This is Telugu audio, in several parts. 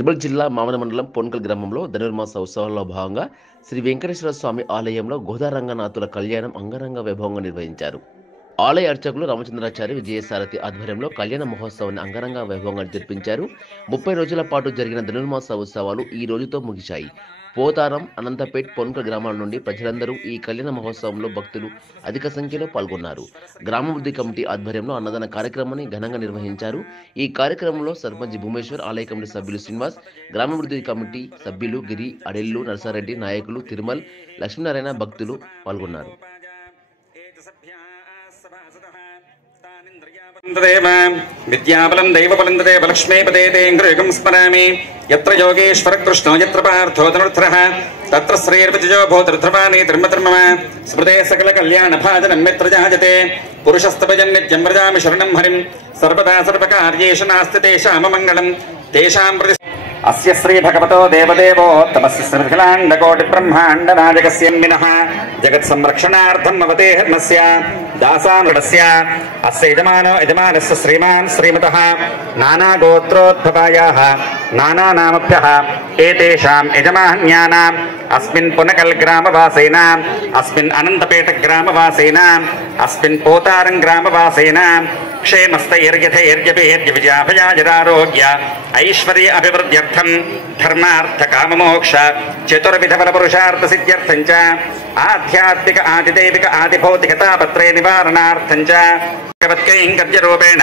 నిర్మల్ జిల్లా మామన మండలం పొన్కల్ గ్రామంలో ధనుర్మాస ఉత్సవాల్లో భాగంగా శ్రీ వెంకటేశ్వర స్వామి ఆలయంలో గోదారంగనాథుల కళ్యాణం అంగరంగ వైభవంగా నిర్వహించారు. ఆలయ అర్చకులు రామచంద్రాచారి విజయసారథి ఆధ్వర్యంలో కళ్యాణ మహోత్సవాన్ని అంగరంగ వైభవంగా జరిపించారు. 30 రోజుల పాటు జరిగిన ధనుర్మాస ఉత్సవాలు ఈ రోజుతో ముగిశాయి. పోతారం, అనంతపేట్, పొన్కల్ గ్రామాల నుండి ప్రజలందరూ ఈ కళ్యాణ మహోత్సవంలో భక్తులు అధిక సంఖ్యలో పాల్గొన్నారు. గ్రామాభివృద్ధి కమిటీ ఆధ్వర్యంలో అన్నదాన కార్యక్రమాన్ని ఘనంగా నిర్వహించారు. ఈ కార్యక్రమంలో సర్పంచ్ భూమేశ్వర్, ఆలయ కమిటీ సభ్యులు శ్రీనివాస్, గ్రామాభివృద్ధి కమిటీ సభ్యులు గిరి, అడెల్లు, నరసారెడ్డి, నాయకులు తిరుమల్, లక్ష్మీనారాయణ భక్తులు పాల్గొన్నారు. విద్యాబలం దైవబలం తదేవ లక్ష్మీపదే తేంద్రయుగం స్మరామి. యత్ర యోగేశ్వర కృష్ణో యత్ర పార్థో ధనుర్ధరః తత్ర శ్రీర్విజయో భూతరుధ్రవాణి ధర్మధర్మమ స్మృతే సకల కళ్యాణ భాజనం మిత్రజాయతే. పురుషస్తభజన్ నిత్యం వ్రజామి శరణం హరిం. సర్వదా సర్వకార్యేషు నాస్తి తేషాం మంగళం. తేషాం ప్రతి అస్య శ్రీ భగవతో దేవదేవోత్తమస్య శ్రీఖిలాండ కోటి బ్రహ్మాండ నాయకస్యన్మినః జగత్ సంరక్షణార్థం అవతే హర్మస్య దాసానుడస్య అస్య యజమానస్య శ్రీమాన్ శ్రీమతః నానా గోత్రోద్భవాయాః నానానామభ్యః ఏతేషాం యజమాన్యానాం అస్మిన్ పునకల్ గ్రామవాసీనాం అస్మిన్ అనంతపేట గ్రామవాసీనాం అస్మిన్ పోతారం గ్రామవాసీనాం క్షేమస్థైర్యథైర్యభిర్యవిజయాభయాజరారోగ్య ఐశ్వర్య అభివృద్ధ్యర్థం ధర్మార్థ కామమోక్ష చతుర్విధ ఫల పురుషార్థ సిద్ధ్యర్థం చ ఆధ్యాత్మిక ఆదిదైవిక ఆదిభౌతికతాపత్రే నివారణార్థం చ కైంకర్యరూపేణ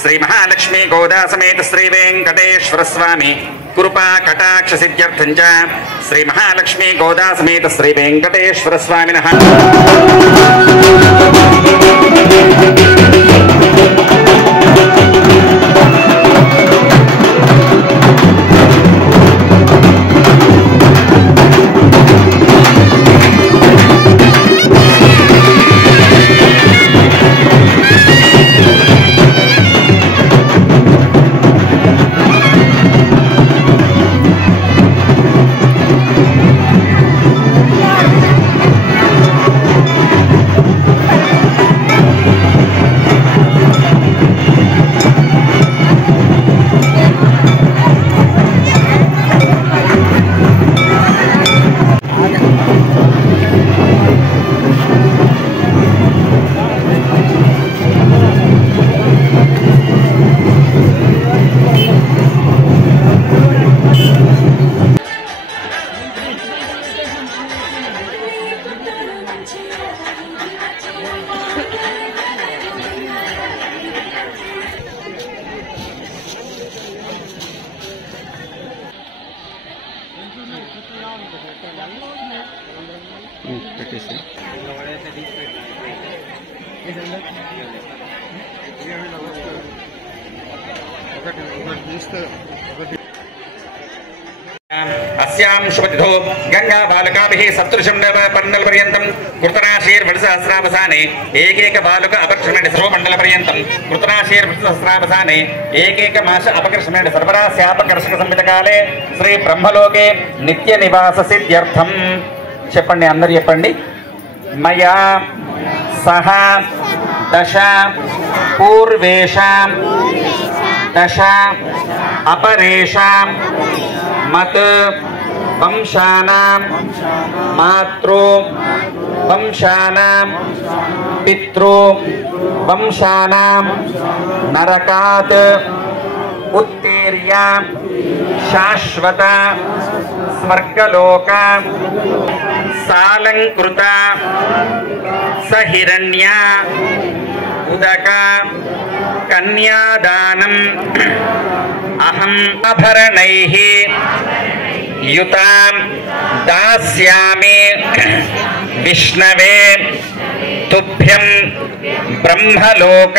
శ్రీ మహాలక్ష్మీ గోదా సమేత శ్రీ వెంకటేశ్వర స్వామి కృపా కటాక్ష సిద్ధ్యర్థం చ శ్రీ మహాలక్ష్మీ గోదా సమేత శ్రీ వెంకటేశ్వర స్వామినః. अस्यां शुभतिथौ गंगा बालकाभिः सप्तऋषं पर्णलपर्यन्तं कृतराशीर्वृषसहस्रावसाने एकैक बालक अपकृष्णेन सर्वमण्डलपर्यन्तं कृतराशीर्वृषसहस्रावसाने एकैक मास अपकृष्णेन सर्वरास्यापकर्षक संहितकाले श्री ब्रह्मलोके नित्य निवास सिद्ध्यर्थं చెప్పండి అందరూ చెప్పండి. మయా సహ దశ పూర్వేషాం దశ అపరేషాం మత్ వంశానాం మాతృ వంశానాం పితృ వంశానాం నరకాత్ ఉత్తీర్య శాశ్వత స్వర్గలోక సాలంకృత సహిరణ్య ఉదక కన్యాదానం అహం ఆభరణైః యుతాం దాస్యామి విష్ణవే తుభ్యం బ్రహ్మలోక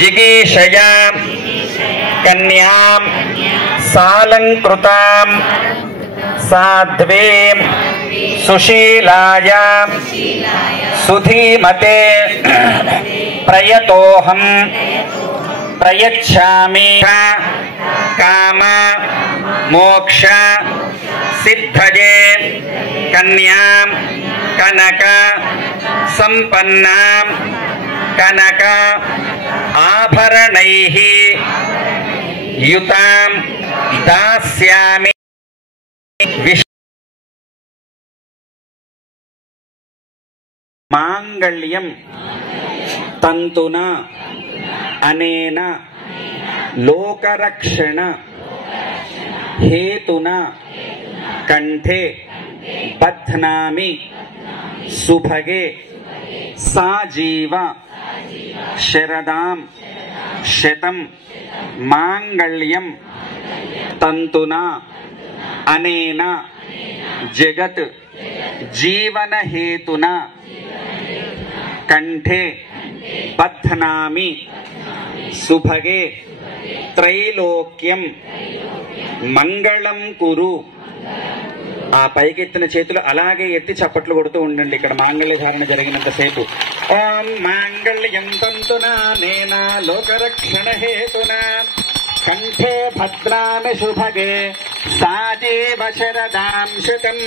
జిగీషయా కన్యాం సాలంకృతాం సాధ్వే సుశీలాయ సుధీమతే ప్రయతోహం ప్రయచ్ఛామి కామ మోక్ష సిద్ధయే కన్యాం కనక సంపన్నాం కనక ఆభరణైః युतां దాస్యామి మాంగళ్యం తంతున అనేన లోకరక్షణ హేతున కంఠే బధ్నామి సుభగే సాజీవ శరదాం శతం మాంగళ్యం తంతున అనేన జగత్ జీవన హేతున కంఠే బధ్నామి సుభగే త్రైలోక్యం మంగళం కురు. ఆ పైకెత్తిన చేతులు అలాగే ఎత్తి చప్పట్లు కొడుతూ ఉండండి ఇక్కడ మాంగళ్య ధారణ జరిగినంతసేపు. ఓం మాంగళ్యం తంతునా నేనా లోకరక్షణ హేతునా కంఠే భద్రామి శుభగే సాజీవ శరదాం శతం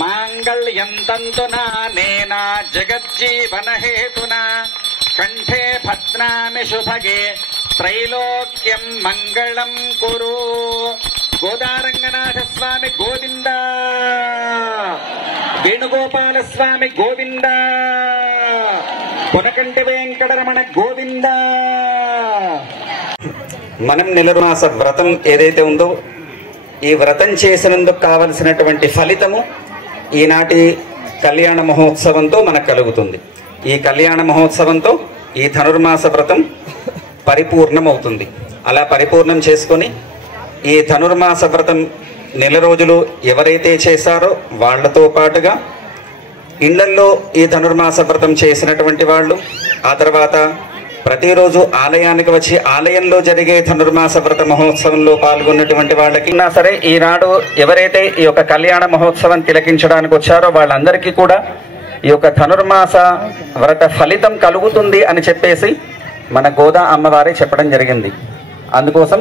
మాంగళ్యం తంతునా నేనా జగజ్జీవన హేతునా కంఠే భద్రామి శుభగే త్రైలోక్యం మంగళం కురు. గోదారంగనాథ స్వామి గోవింద, వేణుగోపాల స్వామి గోవింద, కొనకంటి వెంకటరమణ గోవింద. మనం నెలమాస వ్రతం ఏదైతే ఉందో ఈ వ్రతం చేసినందుకు కావలసినటువంటి ఫలితము ఈనాటి కళ్యాణ మహోత్సవంతో మనకు కలుగుతుంది. ఈ కళ్యాణ మహోత్సవంతో ఈ ధనుర్మాస వ్రతం పరిపూర్ణమవుతుంది. అలా పరిపూర్ణం చేసుకొని ఈ ధనుర్మాస వ్రతం నెల రోజులు ఎవరైతే చేశారో వాళ్లతో పాటుగా ఇళ్లల్లో ఈ ధనుర్మాస వ్రతం చేసినటువంటి వాళ్ళు, ఆ తర్వాత ప్రతిరోజు ఆలయానికి వచ్చి ఆలయంలో జరిగే ధనుర్మాస వ్రత మహోత్సవంలో పాల్గొన్నటువంటి వాళ్ళకి సరే ఈనాడు ఎవరైతే ఈ యొక్క కళ్యాణ మహోత్సవం తిలకించడానికి వచ్చారో వాళ్ళందరికీ కూడా ఈ యొక్క ధనుర్మాస వ్రత ఫలితం కలుగుతుంది అని చెప్పేసి మన గోదా అమ్మవారే చెప్పడం జరిగింది. అందుకోసం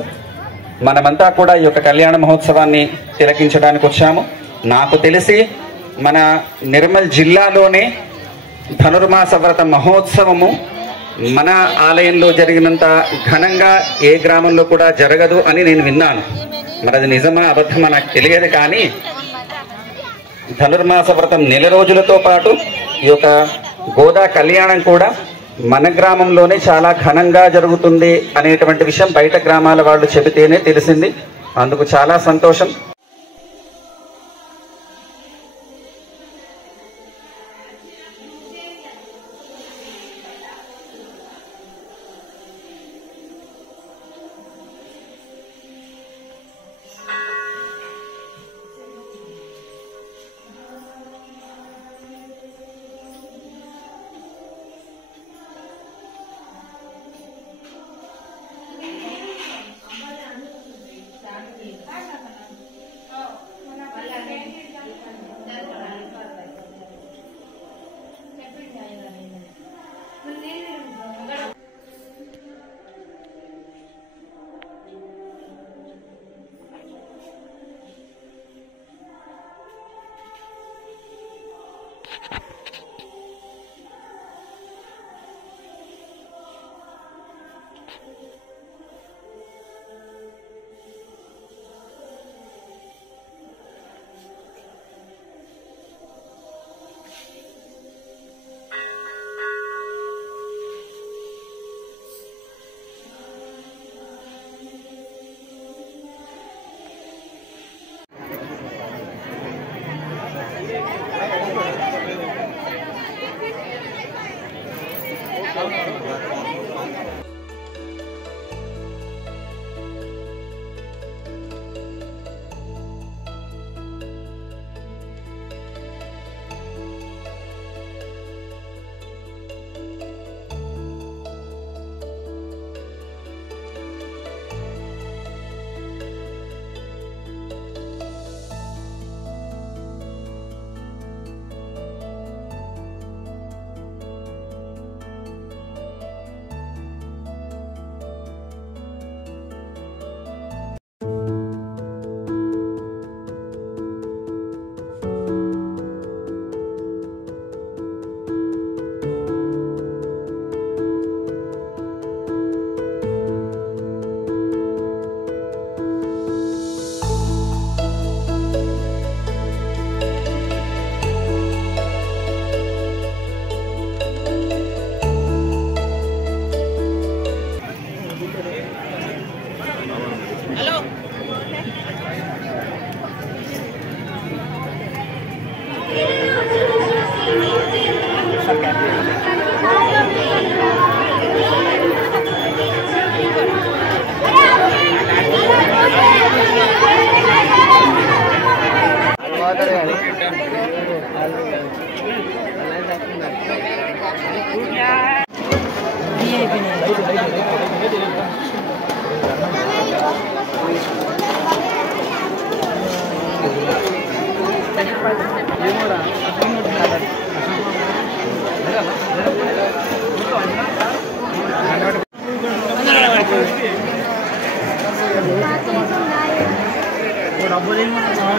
మనమంతా కూడా ఈ యొక్క కళ్యాణ మహోత్సవాన్ని తిలకించడానికి వచ్చాము. నాకు తెలిసి మన నిర్మల్ జిల్లాలోనే ధనుర్మాస వ్రత మహోత్సవము మన ఆలయంలో జరిగినంత ఘనంగా ఏ గ్రామంలో కూడా జరగదు అని నేను విన్నాను. మరి అది నిజమా అబద్ధమా నాకు తెలియదు. కానీ ధనుర్మాస వ్రతం నెల రోజులతో పాటు ఈ యొక్క గోదా కళ్యాణం కూడా మన గ్రామంలోనే చాలా ఘనంగా జరుగుతుంది అనేటువంటి విషయం బయట గ్రామాల వాళ్ళు చెబితేనే తెలిసింది. అందుకు చాలా సంతోషం.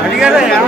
అడిగారా